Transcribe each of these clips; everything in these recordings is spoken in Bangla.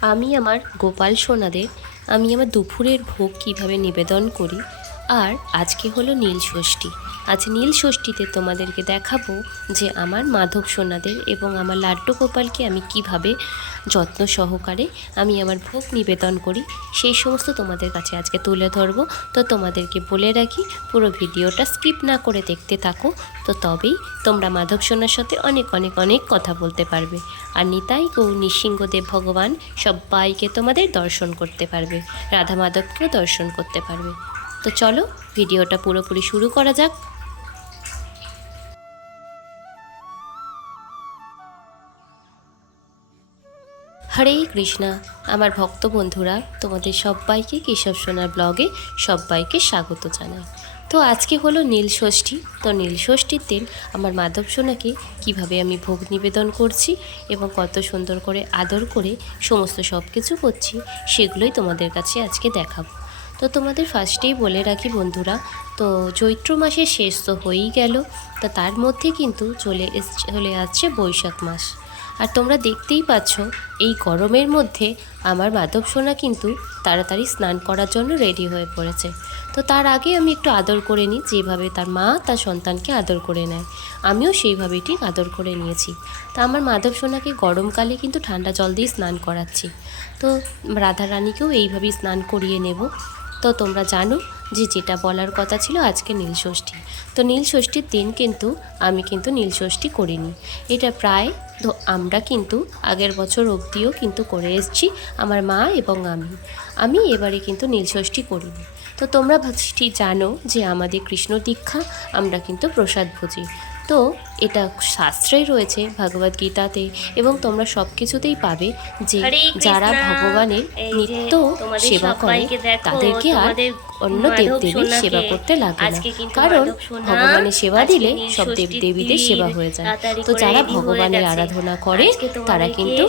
আমি আমার গোপাল সোনাদের, আমি আমার দুপুরের ভোগ কীভাবে নিবেদন করি? আর আজকে হলো নীল ষষ্ঠী। আজ নীল ষষ্ঠীতে তোমাদেরকে দেখাবো যে আমার মাধব সোনাদের এবং আমার লাড্ডু গোপালকে আমি কীভাবে যত্ন সহকারে আমি আমার ভোগ নিবেদন করি, সেই সমস্ত তোমাদের কাছে আজকে তুলে ধরবো। তো তোমাদেরকে বলে রাখি, পুরো ভিডিওটা স্কিপ না করে দেখতে থাকো। তো তবেই তোমরা মাধব সোনার সাথে অনেক অনেক অনেক কথা বলতে পারবে। আর নিতাই গৌ নৃসিংহদেব ভগবান সবাইকে তোমাদের দর্শন করতে পারবে, রাধা মাধবকেও দর্শন করতে পারবে। তো চলো ভিডিওটা পুরোপুরি শুরু করা যাক। হরে কৃষ্ণা, আমার ভক্ত বন্ধুরা, তোমাদের সবাইকে কেশব সোনার ব্লগে সবাইকে স্বাগত জানাই। তো আজকে হলো নীল ষষ্ঠী, তো নীল ষষ্ঠীর দিন আমার মাধব সোনাকে কীভাবে আমি ভোগ নিবেদন করছি এবং কত সুন্দর করে আদর করে সমস্ত সব কিছু করছি, সেগুলোই তোমাদের কাছে আজকে দেখাবো। তো তোমাদের ফার্স্টেই বলে রাখি বন্ধুরা, তো চৈত্র মাসের শেষ তো হয়েই গেল, তা তার মধ্যে কিন্তু চলে চলে আসছে বৈশাখ মাস। আর তোমরা দেখতেই পাচ্ছ, এই গরমের মধ্যে আমার মাধব সোনা কিন্তু তাড়াতাড়ি স্নান করার জন্য রেডি হয়ে পড়েছে। তো তার আগে আমি একটু আদর করে নিই, যেভাবে তার মা তার সন্তানকে আদর করে নেয়। আমিও সেইভাবেই ঠিক আদর করে নিয়েছি। তা আমার মাধব সোনাকে গরমকালে কিন্তু ঠান্ডা জল দিয়ে স্নান করাচ্ছি। তো রাধা রানীকেও এইভাবেই স্নান করিয়ে নেব। তো তোমরা জানো যে যেটা বলার কথা ছিল আজকে নীল ষষ্ঠী। তো নীল ষষ্ঠীর দিন কিন্তু আমি কিন্তু নীল ষষ্ঠী করিনি। এটা প্রায় আমরা কিন্তু আগের বছর অবধিও কিন্তু করে এসেছি, আমার মা এবং আমি। আমি এবারে কিন্তু নীল ষষ্ঠী করিনি। তো তোমরা জানো যে আমাদের কৃষ্ণ দীক্ষা, আমরা কিন্তু প্রসাদ ভোজি তো এটা শাস্ত্রেই রয়েছে ভগবদ গীতাতে এবং তোমরা সব কিছুতেই পাবে যে যারা ভগবানের নিত্য সেবা করে তাদেরকে আর অন্য দেবদেবীর সেবা করতে লাগে না। কারণ ভগবানের সেবা দিলে সব দেবদেবীদের সেবা হয়ে যায়। তো যারা ভগবানের আরাধনা করে তারা কিন্তু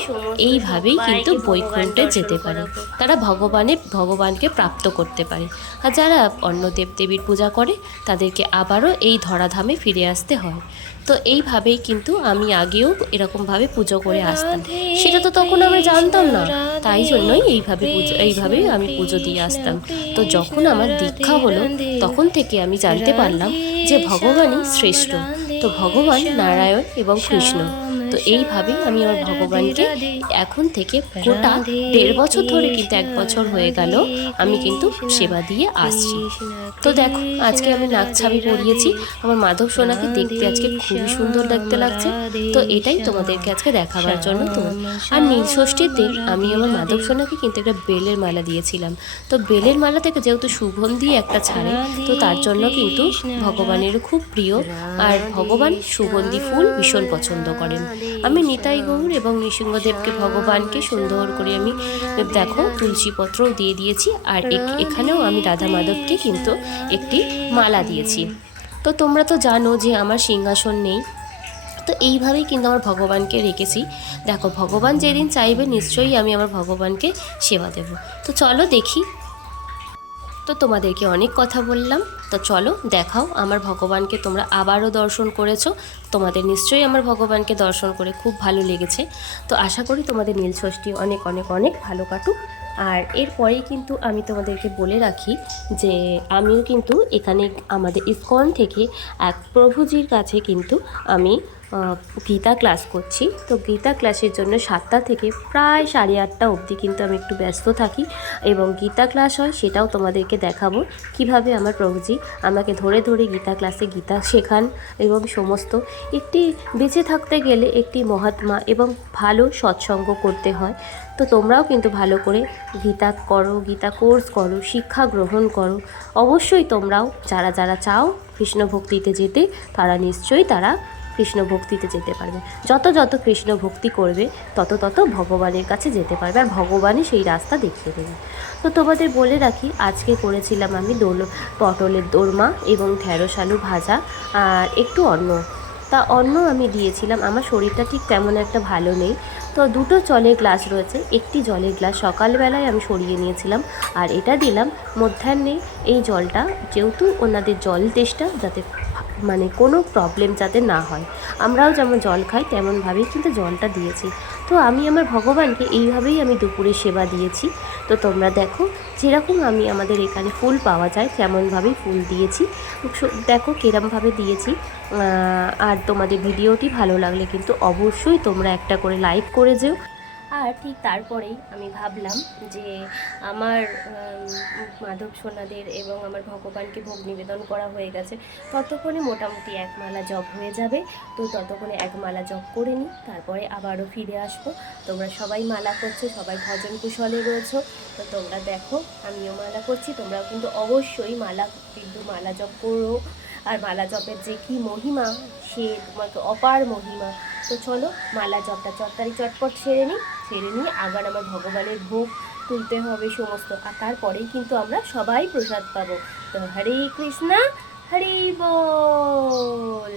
এইভাবেই কিন্তু বৈকুণ্ঠে যেতে পারে। তারা ভগবানের ভগবানকে প্রাপ্ত করতে পারে। আর যারা অন্য দেবদেবীর পূজা করে তাদেরকে আবারও এই ধরাধামে ফিরে আসতে হয়। তো এইভাবেই কিন্তু আমি আগেও এরকমভাবে পুজো করে আসতাম। সেটা তো তখন আমি জানতাম না। তাই জন্যই এইভাবে পুজো এইভাবেই আমি পুজো দিয়ে আসতাম। তো যখন আমার দীক্ষা হলো তখন থেকে আমি জানতে পারলাম যে ভগবানই শ্রেষ্ঠ। তো ভগবান নারায়ণ এবং কৃষ্ণ। তো এইভাবেই আমি আমার ভগবানকে এখন থেকে গোটা দেড় বছর ধরে কিন্তু এক বছর হয়ে গেল, আমি কিন্তু সেবা দিয়ে আসছি। তো দেখো, আজকে আমি নাক ছাবি পরিয়েছি, আমার মাধব সোনাকে দেখতে আজকে খুবই সুন্দর দেখতে লাগছে। তো এটাই তোমাদেরকে আজকে দেখাবার জন্য তোমার। আর নীল ষষ্ঠীর দিন আমি আমার মাধব সোনাকে কিন্তু একটা বেলের মালা দিয়েছিলাম। তো বেলের মালা থেকে যেহেতু সুগন্ধি একটা ছাড়ে, তো তার জন্য কিন্তু ভগবানেরও খুব প্রিয়। আর ভগবান সুগন্ধি ফুল ভীষণ পছন্দ করেন। আমি নিতাই গৌর এবং নৃসিংহদেবকে ভগবানকে সুন্দর করে আমি দেখো তুলসী পত্রও দিয়ে দিয়েছি আর এখানেও আমি রাধা মাধবকে কিন্তু একটি মালা দিয়েছি। তো তোমরা তো জানো যে আমার সিংহাসন নেই। তো এইভাবেই কিন্তু আমার ভগবানকে রেখেছি। দেখো ভগবান যেদিন চাইবে নিশ্চয়ই আমি আমার ভগবানকে সেবা দেব। তো চলো দেখি তো তোমাদেরকে অনেক কথা বললাম। তো চলো দেখাও, আমার ভগবানকে তোমরা আবারও দর্শন করেছ। তোমাদের নিশ্চয়ই আমার ভগবানকে দর্শন করে খুব ভালো লেগেছে। তো আশা করি তোমাদের নীল ষষ্ঠী অনেক অনেক অনেক ভালো কাটুক। আর এরপরেই কিন্তু আমি তোমাদেরকে বলে রাখি যে, আমিও কিন্তু এখানে আমাদের ইস্কন থেকে এক প্রভুজির কাছে কিন্তু আমি গীতা ক্লাস করছি। তো গীতা ক্লাসের জন্য সাতটা থেকে প্রায় সাড়ে আটটা অবধি কিন্তু আমি একটু ব্যস্ত থাকি এবং গীতা ক্লাস হয় সেটাও তোমাদেরকে দেখাবো। কীভাবে আমার প্রভুজি আমাকে ধরে ধরে গীতা ক্লাসে গীতা শেখান এবং সমস্ত একটি বেঁচে থাকতে গেলে একটি মহাত্মা এবং ভালো সৎসঙ্গ করতে হয়। তো তোমরাও কিন্তু ভালো করে গীতা করো, গীতা কোর্স করো, শিক্ষা গ্রহণ করো। অবশ্যই তোমরাও যারা যারা চাও কৃষ্ণ ভক্তিতে যেতে, তারা নিশ্চয়ই তারা কৃষ্ণ ভক্তিতে যেতে পারবে। যত যত কৃষ্ণ ভক্তি করবে, তত তত ভগবানের কাছে যেতে পারবে আর ভগবানই সেই রাস্তা দেখিয়ে দেবে। তো তোমাদের বলে রাখি, আজকে করেছিলাম আমি দোল, পটলের দোরমা এবং ঢেঁড়স আলু ভাজা আর একটু অন্ন। তা অন্ন আমি দিয়েছিলাম, আমার শরীরটা ঠিক তেমন একটা ভালো নেই। তো দুটো জলের গ্লাস রয়েছে, একটি জলের গ্লাস সকালবেলায় আমি সরিয়ে নিয়েছিলাম আর এটা দিলাম। মধ্যাহ্নে এই জলটা, যেহেতু ওনাদের জল তেষ্টা, যাতে মানে কোনো প্রবলেম যাতে না হয়। আমরাও যেমন জল খাই, তেমনভাবেই কিন্তু জলটা দিয়েছি। তো আমি আমার ভগবানকে এইভাবেই আমি দুপুরে সেবা দিয়েছি। তো তোমরা দেখো, যেরকম আমি আমাদের এখানে ফুল পাওয়া যায়, তেমনভাবেই ফুল দিয়েছি। দেখো কিরমভাবে দিয়েছি। আর তোমাদের ভিডিওটি ভালো লাগলে কিন্তু অবশ্যই তোমরা একটা করে লাইক করে যেও। আর ঠিক তারপরেই আমি ভাবলাম যে আমার মাধব সোনাদের এবং আমার ভগবানকে ভোগ নিবেদন করা হয়ে গেছে। ততক্ষণে মোটামুটি এক মালা জপ হয়ে যাবে। তো ততক্ষণে এক মালা জপ করে নিই। তারপরে আবারও ফিরে আসব। তোমরা সবাই মালা করছ, সবাই ভজন কুশলে রয়েছো। তো তোমরা দেখো, আমিও মালা করছি। তোমরাও কিন্তু অবশ্যই মালা, কিন্তু মালা জপ করো। আর মালা জপের যে কি মহিমা, সে তোমাকে অপার মহিমা। তো চলো, মালা জপটা চটকারি চটপট সেরে নিই। সেরে নিয়ে আবার আমার ভগবানের ভোগ তুলতে হবে সমস্ত। আর তারপরেই কিন্তু আমরা সবাই প্রসাদ পাবো। তো হরে কৃষ্ণা, হরে বল।